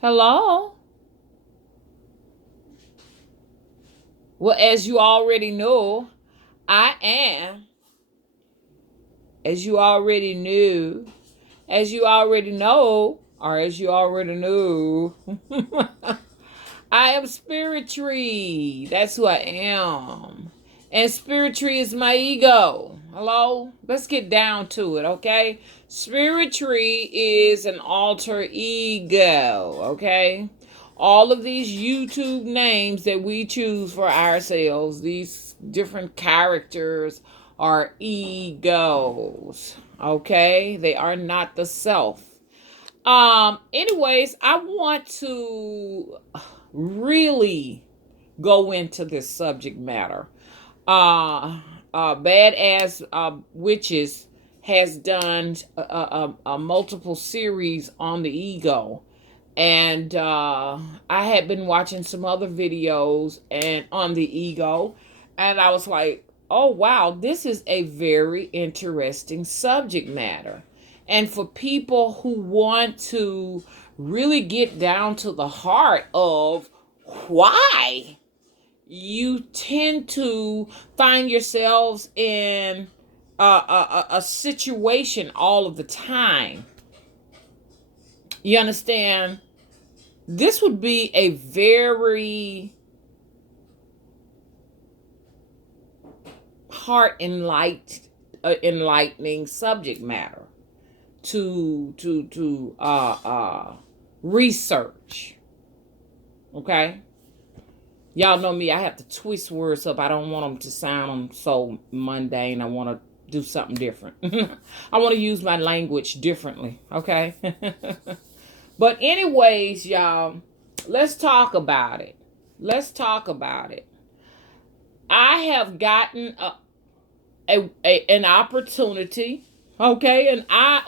Hello? Well, as you already know, I am, as you already knew, as you already know, or as you already knew, I am Spirit Tree. That's who I am. And Spirit Tree is my ego. Hello? Let's get down to it, okay? Spirit Tree is an alter ego, okay? All of these YouTube names that we choose for ourselves, these different characters are egos, okay? They are not the self. Anyways, I want to really go into this subject matter. Uh, Badass Witches has done a multiple series on the ego. And I had been watching some other videos and on the ego, and I was like, "Oh wow, this is a very interesting subject matter." And for people who want to really get down to the heart of why you tend to find yourselves in a situation all of the time, you understand? This would be a very heart enlightening subject matter to research. Okay, y'all know me. I have to twist words up. I don't want them to sound so mundane. I want to do something different. I want to use my language differently. Okay. But anyways, y'all, let's talk about it. Let's talk about it. I have gotten an opportunity, okay, an eye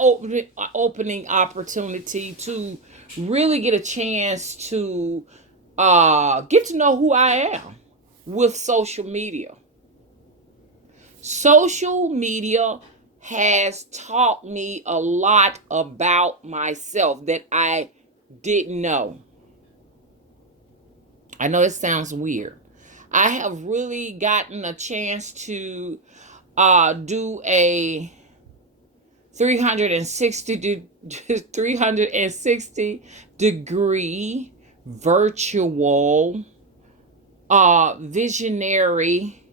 opening opportunity to really get a chance to get to know who I am with social media. Social media has taught me a lot about myself that I didn't know. I know it sounds weird. I have really gotten a chance to do a 360 degree virtual visionary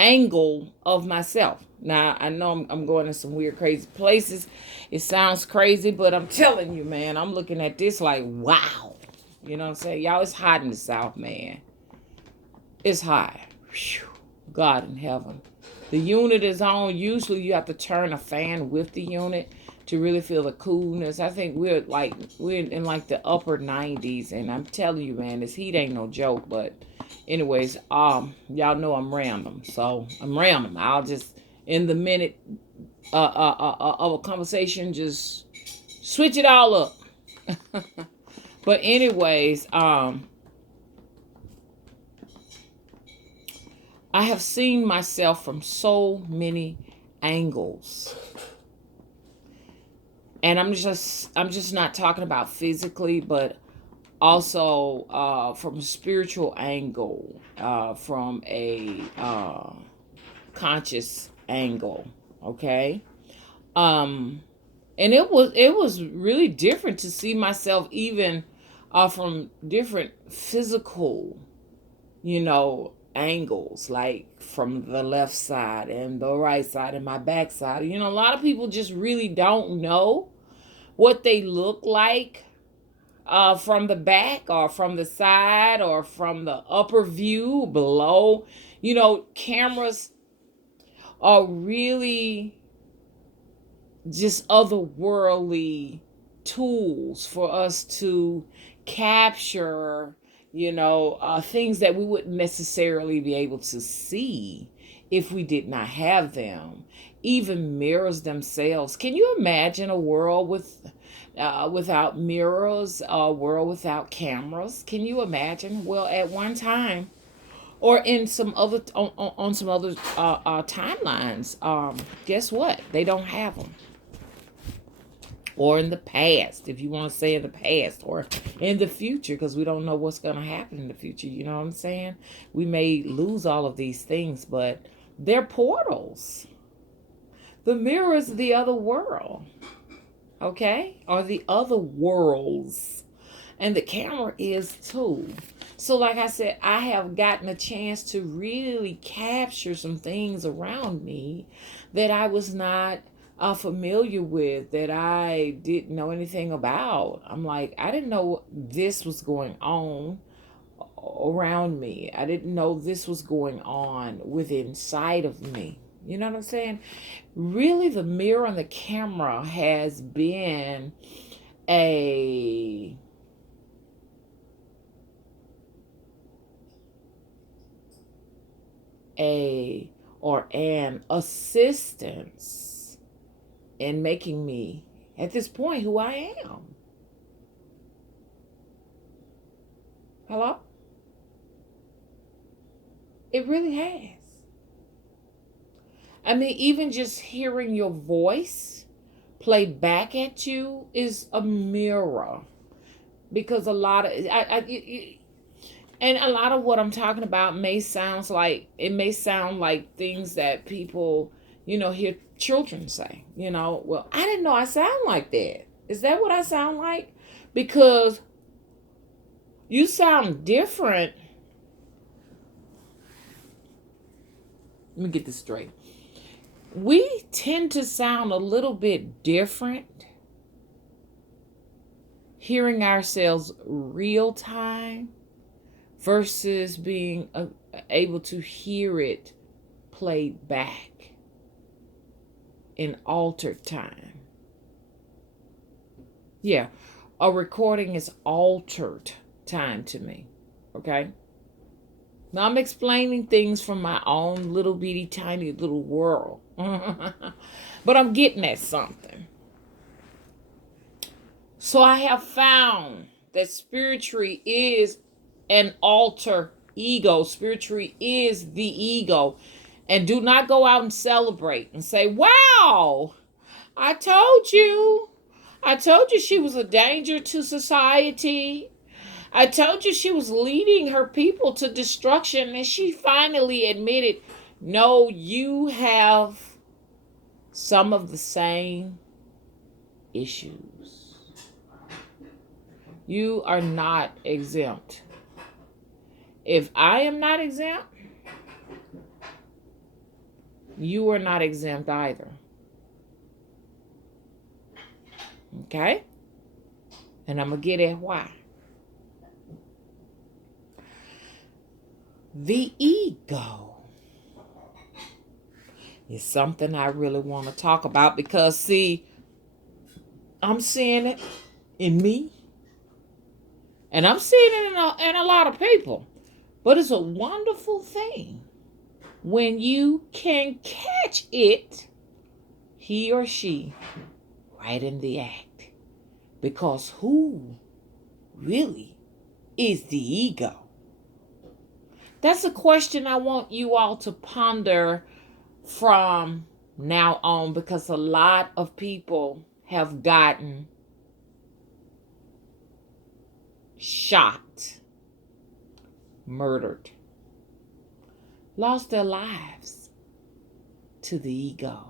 angle of myself. Now, I know I'm going in some weird, crazy places. It sounds crazy, but I'm telling you, man, I'm looking at this like, wow. You know what I'm saying? Y'all, it's hot in the South, man. It's hot. Whew. God in heaven. The unit is on. Usually you have to turn a fan with the unit to really feel the coolness. I think we're in like the upper 90s, and I'm telling you, man, this heat ain't no joke. But anyways, y'all know I'm random, so I'm random. I'll just in the minute of a conversation just switch it all up. But anyways, I have seen myself from so many angles. And I'm just not talking about physically, but also from a spiritual angle, from a conscious angle. Okay. Um and it was really different to see myself even from different physical, angles, like from the left side and the right side and my back side. A lot of people just really don't know what they look like from the back or from the side or from the upper view below. Cameras are really just otherworldly tools for us to capture, things that we wouldn't necessarily be able to see if we did not have them. Even mirrors themselves. Can you imagine a world without mirrors, a world without cameras? Can you imagine? Well, at one time, or in some other on some other timelines, guess what? They don't have them. or in the past, if you want to say in the past, or in the future, because we don't know what's going to happen in the future. You know what I'm saying? We may lose all of these things, but they're portals. The mirror is the other world, okay? Or the other worlds. And the camera is too. So, like I said, I have gotten a chance to really capture some things around me that I was not familiar with, that I didn't know anything about. I'm like, I didn't know this was going on around me. I didn't know this was going on within inside of me. You know what I'm saying? Really, the mirror and the camera has been a or an assistance in making me at this point who I am. Hello? It really has. I mean, even just hearing your voice play back at you is a mirror, because a lot of and a lot of what I'm talking about may sound like things that people, hear children say. Well, I didn't know I sound like that. Is that what I sound like? Because you sound different. Let me get this straight. We tend to sound a little bit different hearing ourselves real time versus being able to hear it played back in altered time. Yeah, a recording is altered time to me. Okay? Now I'm explaining things from my own little bitty tiny little world. But I'm getting at something. So I have found that spiritually is an alter ego. Spiritually is the ego. And do not go out and celebrate and say, wow, I told you. I told you she was a danger to society. I told you she was leading her people to destruction, and she finally admitted, no, you have some of the same issues. You are not exempt. If I am not exempt, you are not exempt either. Okay? And I'm going to get at why. The ego is something I really want to talk about because, see, I'm seeing it in me, and I'm seeing it in a lot of people. But it's a wonderful thing when you can catch it, he or she, right in the act. Because who really is the ego? That's a question I want you all to ponder from now on, because a lot of people have gotten shot, murdered, lost their lives to the ego.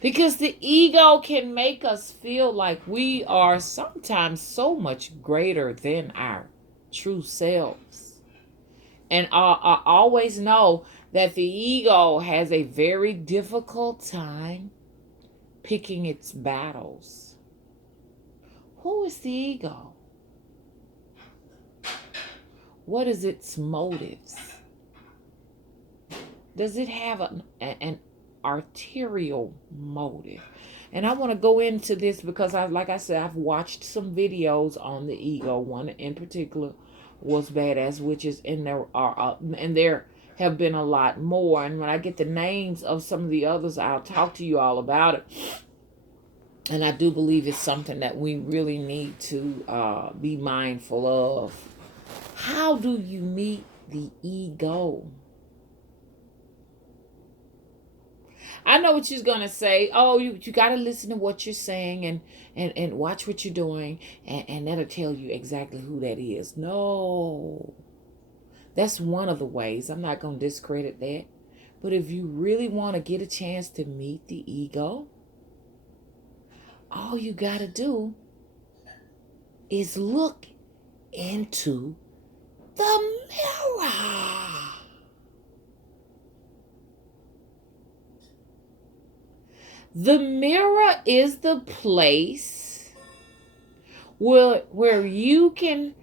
Because the ego can make us feel like we are sometimes so much greater than our true selves. And I always know that the ego has a very difficult time picking its battles. Who is the ego? What is its motives? Does it have an arterial motive? And I want to go into this because like I said, I've watched some videos on the ego. One in particular was Badass Witches, and there have been a lot more. And when I get the names of some of the others, I'll talk to you all about it. And I do believe it's something that we really need to be mindful of. How do you meet the ego? I know what she's gonna say. Oh, you gotta listen to what you're saying and watch what you're doing, and that'll tell you exactly who that is. No. That's one of the ways. I'm not gonna discredit that. But if you really want to get a chance to meet the ego, all you gotta do is look into the mirror. The mirror is the place where you can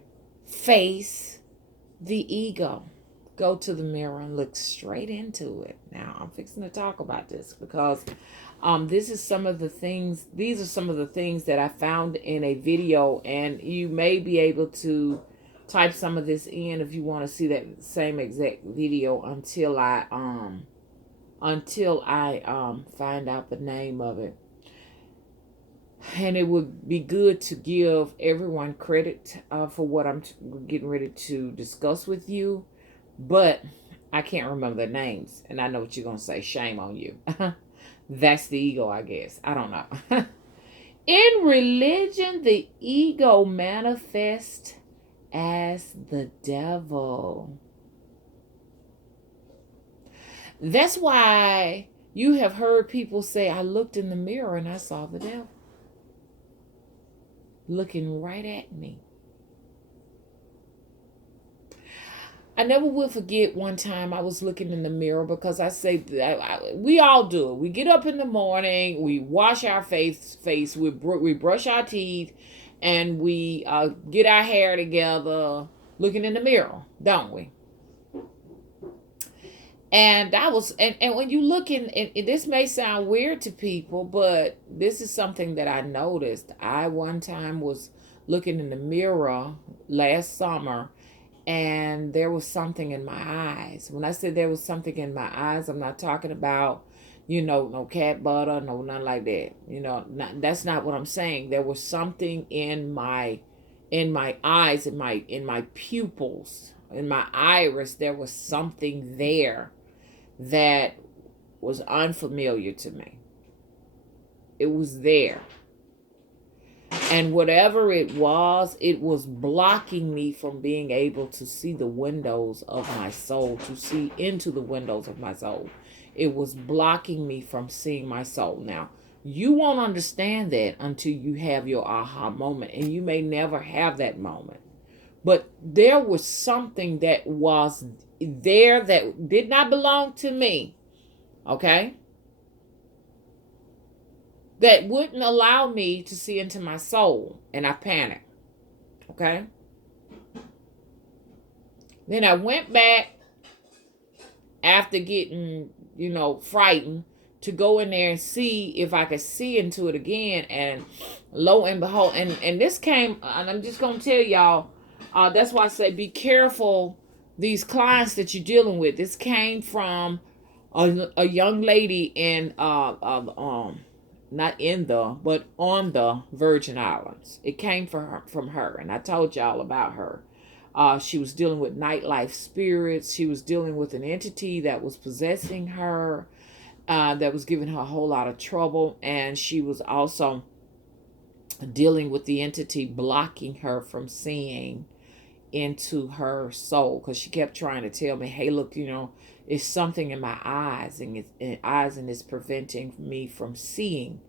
face the ego. Go to the mirror and look straight into it. Now, I'm fixing to talk about this because these are some of the things that I found in a video, and you may be able to type some of this in if you want to see that same exact video until I find out the name of it. And it would be good to give everyone credit for what I'm getting ready to discuss with you, but I can't remember their names, and I know what you're going to say. Shame on you. That's the ego, I guess. I don't know. In religion, the ego manifests as the devil. That's why you have heard people say, I looked in the mirror and I saw the devil looking right at me. I never will forget one time I was looking in the mirror because I say, we all do it. We get up in the morning, we wash our face, we brush our teeth, and we get our hair together looking in the mirror, don't we? And and when you look in, and this may sound weird to people, but this is something that I noticed. I one time was looking in the mirror last summer, and there was something in my eyes. When I said there was something in my eyes, I'm not talking about, no cat butter, no, nothing like that. That's not what I'm saying. There was something in my eyes, in my pupils, in my iris. There was something there that was unfamiliar to me. It was there. And whatever it was blocking me from being able to see the windows of my soul, to see into the windows of my soul. It was blocking me from seeing my soul. Now, you won't understand that until you have your aha moment, and you may never have that moment. But there was something that was there that did not belong to me, okay? That wouldn't allow me to see into my soul, and I panicked, okay? Then I went back after getting, frightened, to go in there and see if I could see into it again, and lo and behold, and this came, and I'm just going to tell y'all, that's why I say be careful these clients that you're dealing with. This came from a young lady in not in the, but on the Virgin Islands. It came from her, and I told y'all about her. She was dealing with nightlife spirits. She was dealing with an entity that was possessing her, that was giving her a whole lot of trouble, and she was also dealing with the entity blocking her from seeing into her soul, because she kept trying to tell me, hey, look, it's something in my eyes, and it's preventing me from seeing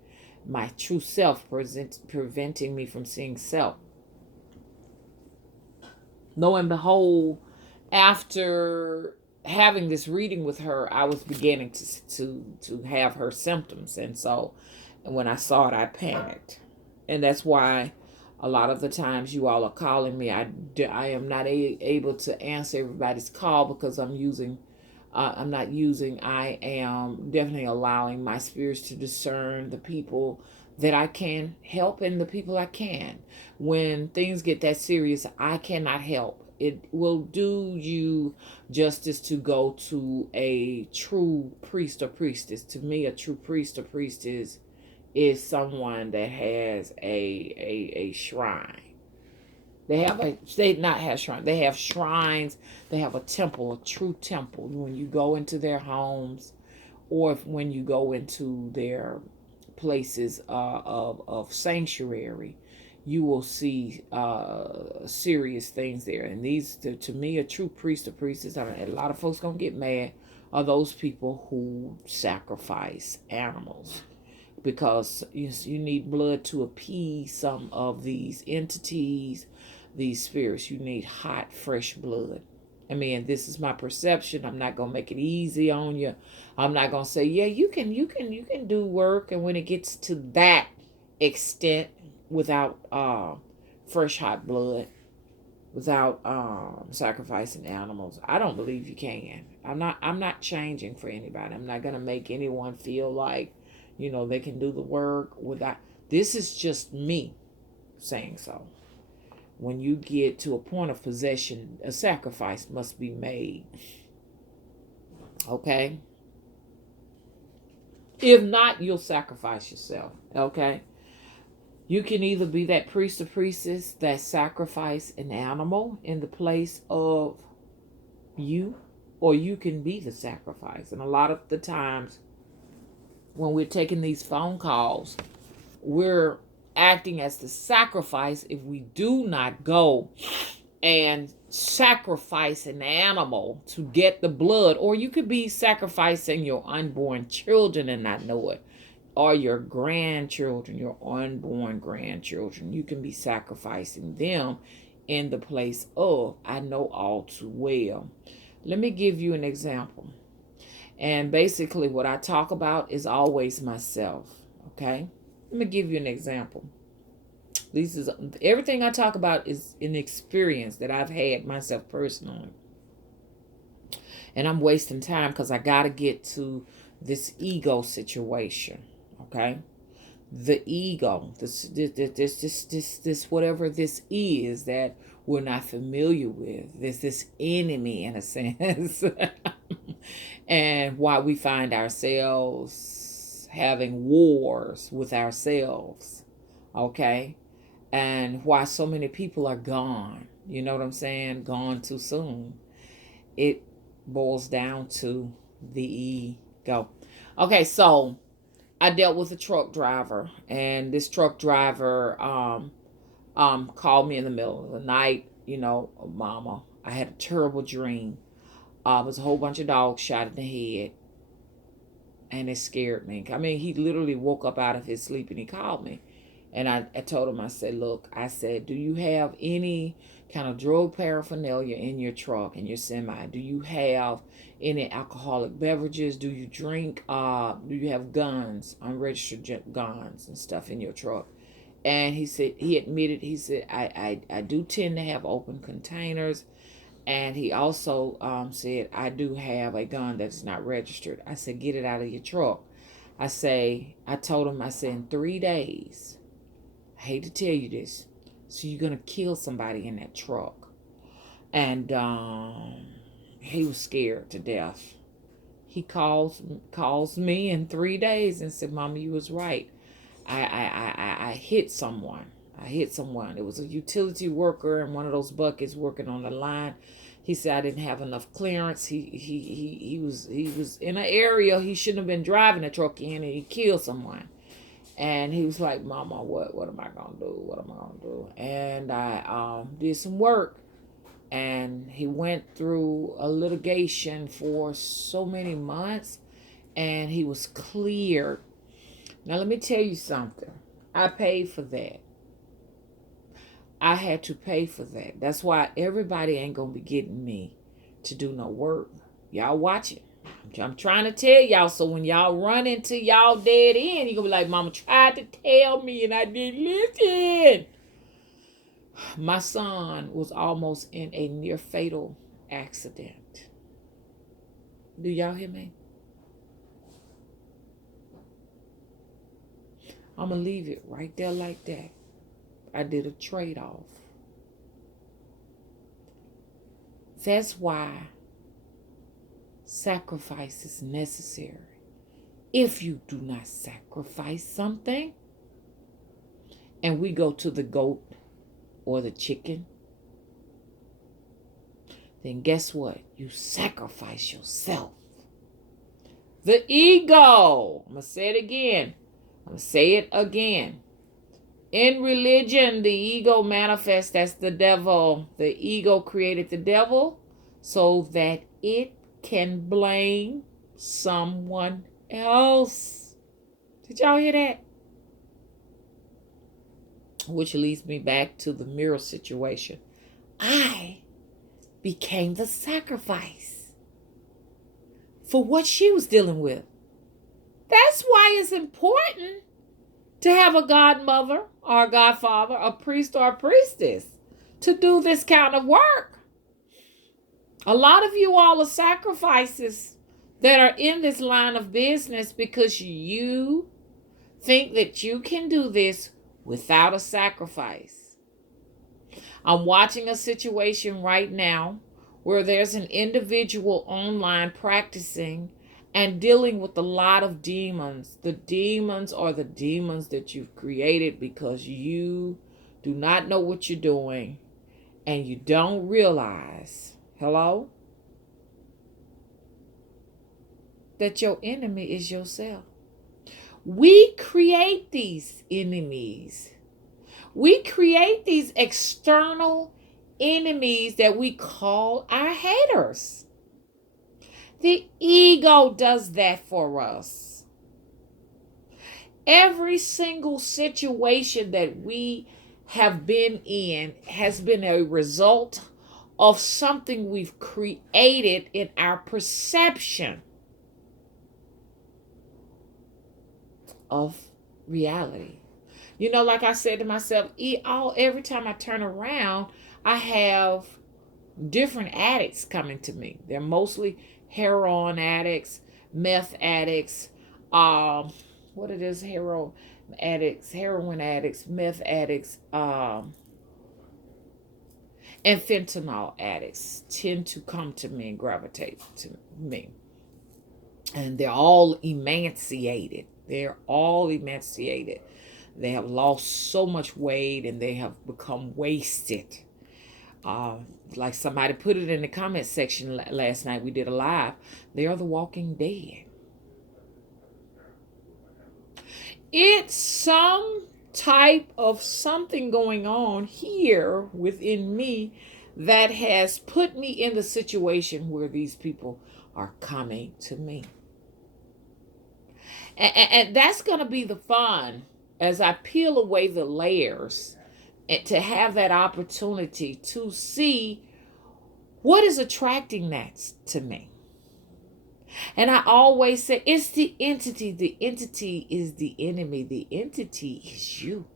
my true self, preventing me from seeing self. Lo and behold, after having this reading with her, I was beginning to have her symptoms, and so when I saw it, I panicked. And that's why a lot of the times you all are calling me, I am not able to answer everybody's call, because I am definitely allowing my spirits to discern the people that I can help and the people I can. When things get that serious, I cannot help. It will do you justice to go to a true priest or priestess. To me, a true priest or priestess is someone that has a shrine. They have shrines. They have a temple, a true temple. When you go into their homes, or if when you go into their places of sanctuary, you will see serious things there. And these, to me, a true priest or priestess, a lot of folks gonna get mad, are those people who sacrifice animals, because you need blood to appease some of these entities, these spirits. You need hot, fresh blood. I mean, this is my perception. I'm not gonna make it easy on you. I'm not gonna say, yeah, you can do work, and when it gets to that extent, without fresh hot blood, without sacrificing animals, I don't believe you can. I'm not changing for anybody. I'm not gonna make anyone feel like, they can do the work without. This is just me saying so. When you get to a point of possession, a sacrifice must be made. Okay? If not, you'll sacrifice yourself. Okay? You can either be that priest or priestess that sacrifice an animal in the place of you, or you can be the sacrifice. And a lot of the times when we're taking these phone calls, we're acting as the sacrifice if we do not go and sacrifice an animal to get the blood. Or you could be sacrificing your unborn children and not know it, or your grandchildren, your unborn grandchildren. You can be sacrificing them in the place of, I know all too well. Let me give you an example. And basically what I talk about is always myself. Okay? Let me give you an example. This is everything I talk about is an experience that I've had myself personally. And I'm wasting time because I got to get to this ego situation. Okay? The ego, this whatever this is that we're not familiar with. This enemy in a sense. And why we find ourselves having wars with ourselves. Okay? And why so many people are gone. You know what I'm saying? Gone too soon. It boils down to the ego. Okay, so I dealt with a truck driver, and this truck driver called me in the middle of the night. Mama, I had a terrible dream. It was a whole bunch of dogs shot in the head, and it scared me. I mean, he literally woke up out of his sleep and he called me. And I told him, I said, look, I said, do you have any kind of drug paraphernalia in your truck, in your semi? Do you have any alcoholic beverages? Do you drink? Do you have guns, unregistered guns and stuff in your truck? And he admitted, he said, I do tend to have open containers. And he also said, I do have a gun that's not registered. I said, get it out of your truck. I told him, I said, in 3 days, I hate to tell you this, so you're going to kill somebody in that truck. And he was scared to death. He calls me in 3 days and said, Mama, you was right. I hit someone. It was a utility worker in one of those buckets working on the line. He said I didn't have enough clearance. He was in an area he shouldn't have been driving the truck in, and he killed someone. And he was like, Mama, what am I gonna do? What am I gonna do? And I did some work, and he went through a litigation for so many months, and he was cleared. Now let me tell you something. I paid for that. I had to pay for that. That's why everybody ain't gonna be getting me to do no work. Y'all watch it. I'm trying to tell y'all, so when y'all run into y'all dead end, you're gonna be like, Mama tried to tell me and I didn't listen. My son was almost in a near fatal accident. Do y'all hear me? I'm gonna leave it right there like that. I did a trade-off. That's why sacrifice is necessary. If you do not sacrifice something, and we go to the goat or the chicken, then guess what? You sacrifice yourself. The ego. I'm going to say it again. I'm going to say it again. In religion, the ego manifests as the devil. The ego created the devil so that it can blame someone else. Did y'all hear that? Which leads me back to the mirror situation. I became the sacrifice for what she was dealing with. That's why it's important to have a godmother or a godfather, a priest or a priestess to do this kind of work. A lot of you all are sacrifices that are in this line of business because you think that you can do this without a sacrifice. I'm watching a situation right now where there's an individual online practicing and dealing with a lot of demons. The demons are the demons that you've created because you do not know what you're doing and you don't realize, hello, that your enemy is yourself. We create these enemies. We create these external enemies that we call our haters. The ego does that for us. Every single situation that we have been in has been a result of something we've created in our perception of reality. You know, like I said to myself, every time I turn around, I have different addicts coming to me. They're mostly heroin addicts, meth addicts, what it is, heroin addicts, meth addicts, and fentanyl addicts tend to come to me and gravitate to me. And they're all emaciated. They're all emaciated. They have lost so much weight and they have become wasted. Like somebody put it in the comment section last night, we did a live. They are the walking dead. It's some type of something going on here within me that has put me in the situation where these people are coming to me. And that's going to be the fun as I peel away the layers and to have that opportunity to see what is attracting that to me. And I always say it's the entity. The entity is the enemy. The entity is you.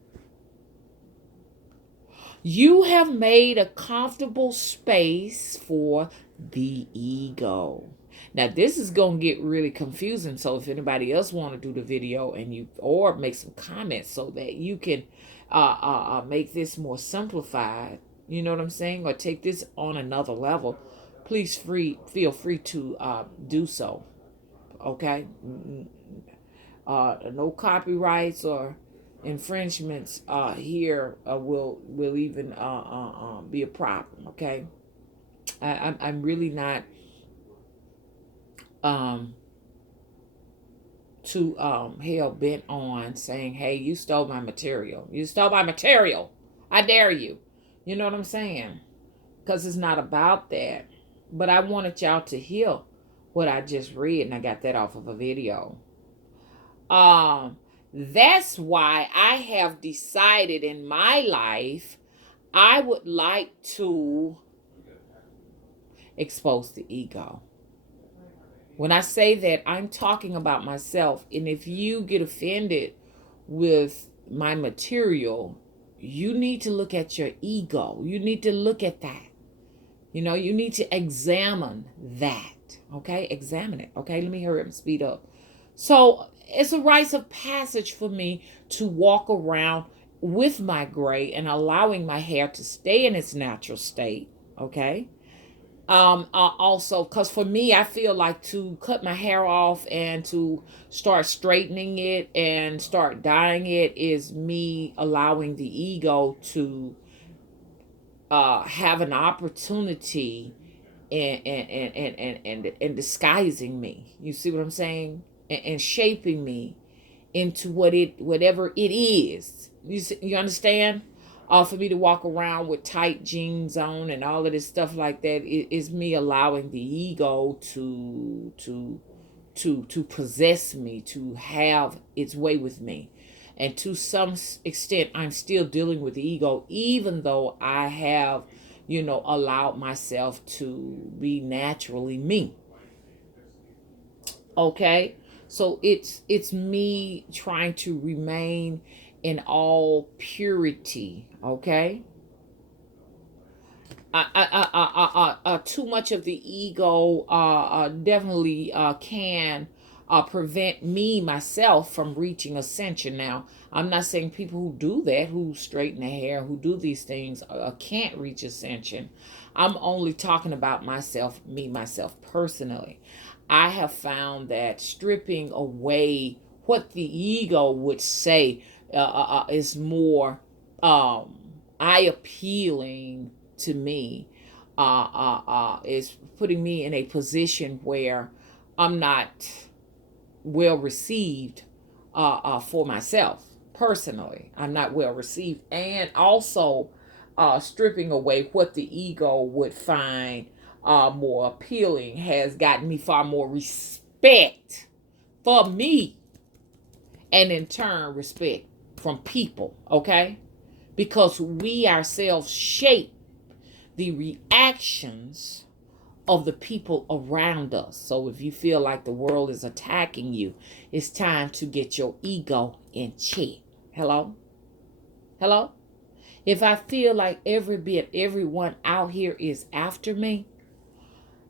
You have made a comfortable space for the ego. Now this is going to get really confusing. So if anybody else want to do the video and you or make some comments so that you can make this more simplified, you know what I'm saying, or take this on another level, please feel free to do so. Okay, no copyrights or infringements here will even be a problem. Okay, I'm really not too hell bent on saying, hey, you stole my material. You stole my material. I dare you. You know what I'm saying? Because it's not about that. But I wanted y'all to hear what I just read, and I got that off of a video. That's why I have decided in my life I would like to expose the ego. When I say that, I'm talking about myself. And if you get offended with my material, you need to look at your ego. You need to look at that. You know, you need to examine that. Okay? Examine it. Okay? Let me hurry up and speed up. So it's a rite of passage for me to walk around with my gray and allowing my hair to stay in its natural state. Okay? Also, because for me, I feel like to cut my hair off and to start straightening it and start dyeing it is me allowing the ego to have an opportunity and disguising me. You see what I'm saying? And shaping me into whatever it is. You understand? For me to walk around with tight jeans on and all of this stuff like that is me allowing the ego to possess me, to have its way with me. And to some extent, I'm still dealing with the ego, even though I have, allowed myself to be naturally me. Okay, so it's me trying to remain in all purity. Okay, too much of the ego definitely can prevent me myself from reaching ascension. Now, I'm not saying people who do that, who straighten their hair, who do these things, can't reach ascension. I'm only talking about myself, me, myself personally. I have found that stripping away what the ego would say is more eye appealing to me, is putting me in a position where I'm not well received for myself personally. I'm not well received, and also stripping away what the ego would find more appealing has gotten me far more respect for me, and in turn respect from people. Okay, because we ourselves shape the reactions of the people around us. So if you feel like the world is attacking you, it's time to get your ego in check. Hello? Hello? If I feel like everyone out here is after me,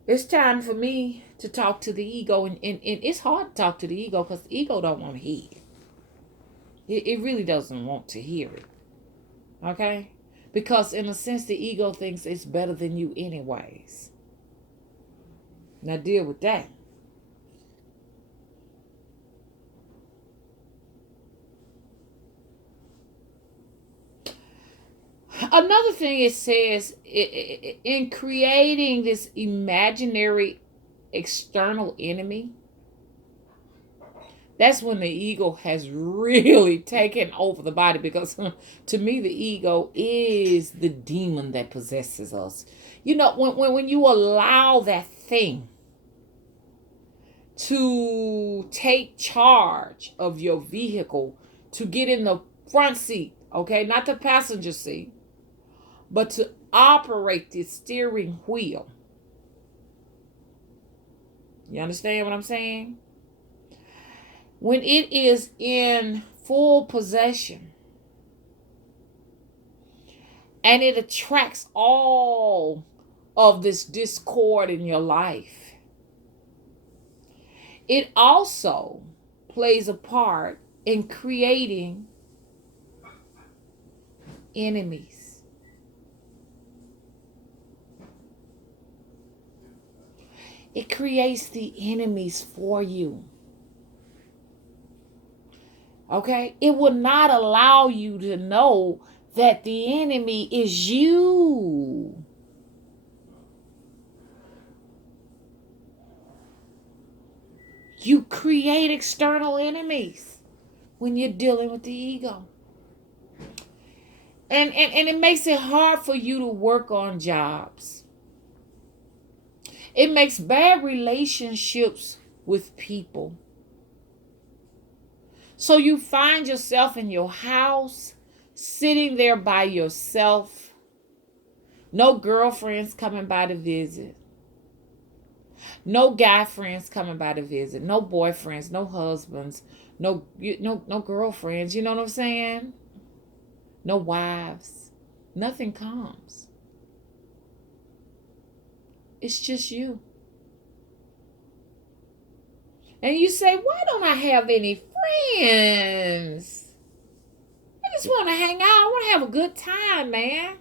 it's time for me to talk to the ego. And it's hard to talk to the ego because the ego don't want to hear it. It really doesn't want to hear it. Okay? Because in a sense, the ego thinks it's better than you anyways. Now deal with that. Another thing it says, in creating this imaginary external enemy, that's when the ego has really taken over the body, because to me the ego is the demon that possesses us. When you allow that thing to take charge of your vehicle, to get in the front seat, okay, not the passenger seat, but to operate the steering wheel. You understand what I'm saying? When it is in full possession and it attracts all of this discord in your life, it also plays a part in creating enemies. It creates the enemies for you. Okay? It will not allow you to know that the enemy is you. You create external enemies when you're dealing with the ego. And it makes it hard for you to work on jobs. It makes bad relationships with people. So you find yourself in your house, sitting there by yourself. No girlfriends coming by to visit. No guy friends coming by to visit. No boyfriends, no husbands, no girlfriends. You know what I'm saying? No wives. Nothing comes. It's just you. And you say, why don't I have any friends? I just want to hang out. I want to have a good time, man.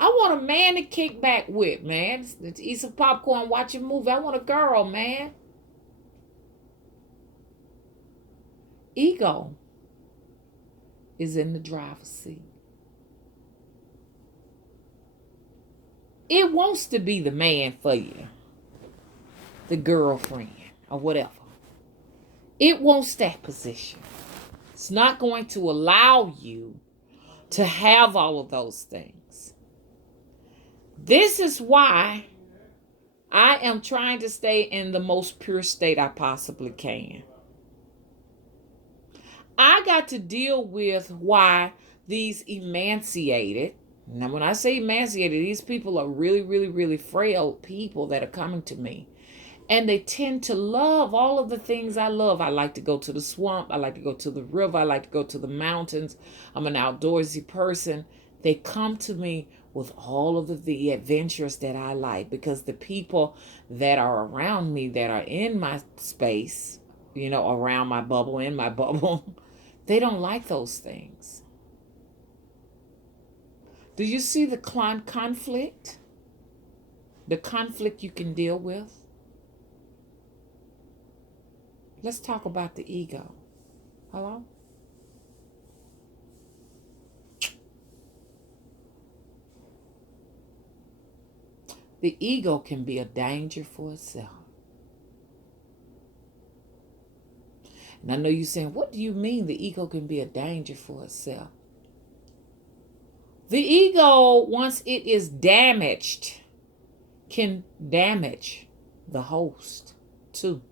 I want a man to kick back with, man. To eat some popcorn, watch a movie. I want a girl, man. Ego is in the driver's seat. It wants to be the man for you, the girlfriend, or whatever. It wants that position. It's not going to allow you to have all of those things. This is why I am trying to stay in the most pure state I possibly can. I got to deal with why these emaciated, now when I say emaciated, these people are really, really, really frail people that are coming to me. And they tend to love all of the things I love. I like to go to the swamp. I like to go to the river. I like to go to the mountains. I'm an outdoorsy person. They come to me with all of the adventures that I like, because the people that are around me, that are in my space, around my bubble, in my bubble, they don't like those things. Do you see the conflict? The conflict you can deal with? Let's talk about the ego. Hello? The ego can be a danger for itself. And I know you're saying, what do you mean the ego can be a danger for itself? The ego, once it is damaged, can damage the host too.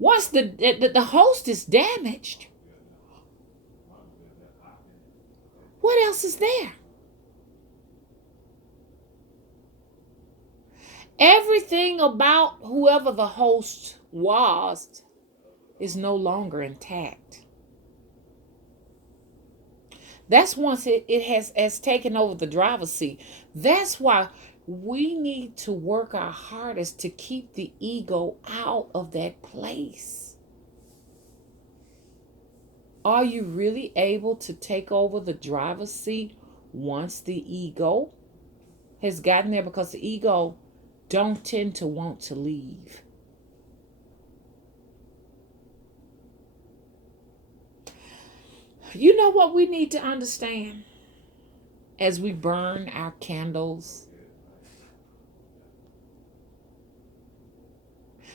Once the host is damaged, what else is there? Everything about whoever the host was is no longer intact. That's once it has taken over the driver's seat. That's why we need to work our hardest to keep the ego out of that place. Are you really able to take over the driver's seat once the ego has gotten there? Because the ego don't tend to want to leave. You know what we need to understand as we burn our candles?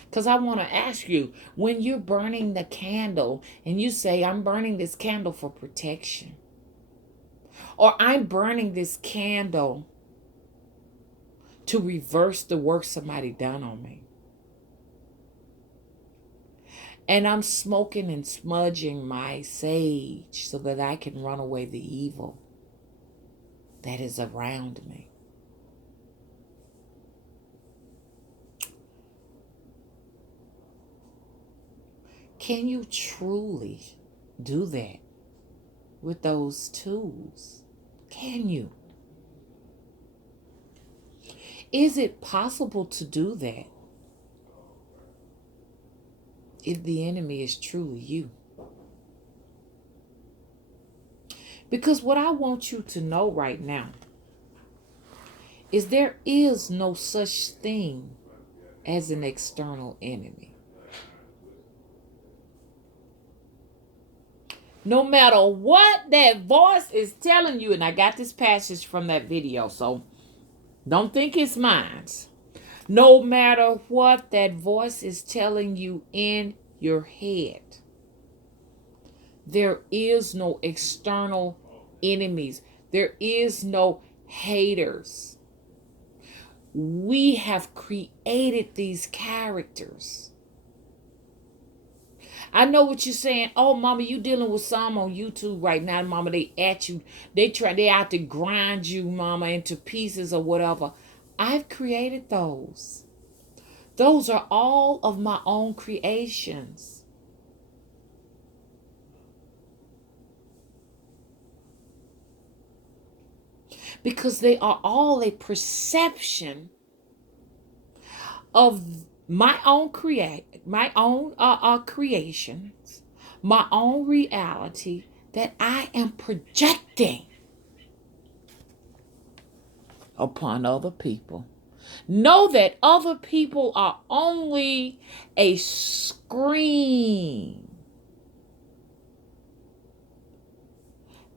Because I want to ask you, when you're burning the candle and you say, I'm burning this candle for protection, or I'm burning this candle to reverse the work somebody done on me, and I'm smoking and smudging my sage so that I can run away the evil that is around me. Can you truly do that with those tools? Can you? Is it possible to do that if the enemy is truly you? Because what I want you to know right now is there is no such thing as an external enemy. No matter what that voice is telling you, and I got this passage from that video, so don't think it's mine. No matter what that voice is telling you in your head, there is no external enemies. There is no haters. We have created these characters. I know what you're saying. Oh, mama, you dealing with some on YouTube right now, mama. They at you. They out to grind you, mama, into pieces or whatever. I've created those. Those are all of my own creations. Because they are all a perception of my own creations, my own reality that I am projecting upon other people. Know that other people are only a screen,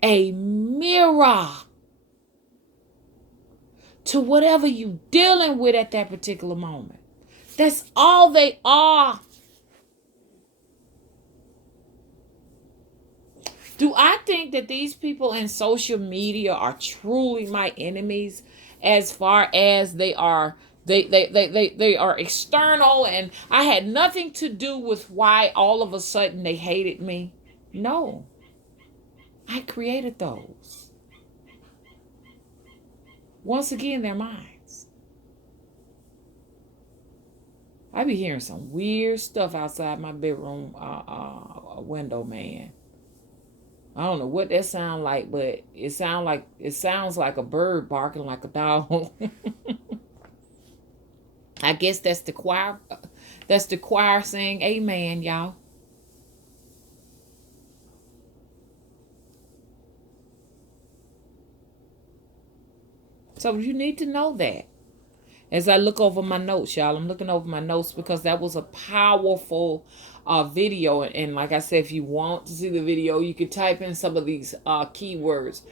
a mirror to whatever you dealing with at that particular moment. That's all they are. Do I think that these people in social media are truly my enemies as far as they are they are external and I had nothing to do with why all of a sudden they hated me? No. I created those. Once again, they're mine. I be hearing some weird stuff outside my bedroom window, man. I don't know what that sound like, but it sounds like a bird barking like a dog. I guess that's the choir. That's the choir saying amen, y'all. So you need to know that. As I look over my notes, y'all, I'm looking over my notes because that was a powerful video. And like I said, if you want to see the video, you can type in some of these keywords.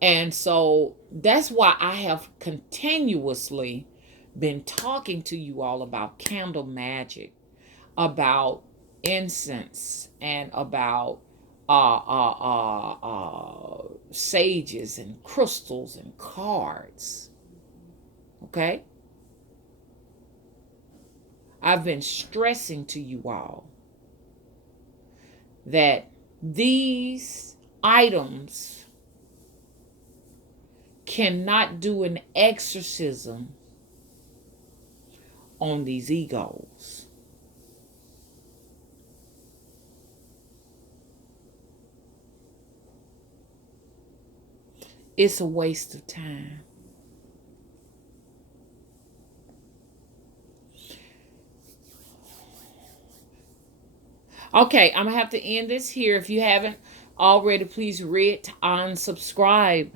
And so that's why I have continuously been talking to you all about candle magic, about incense, and about sages and crystals and cards. Okay? I've been stressing to you all that these items cannot do an exorcism on these egos. It's a waste of time. Okay, I'm going to have to end this here. If you haven't already, please rate, unsubscribe,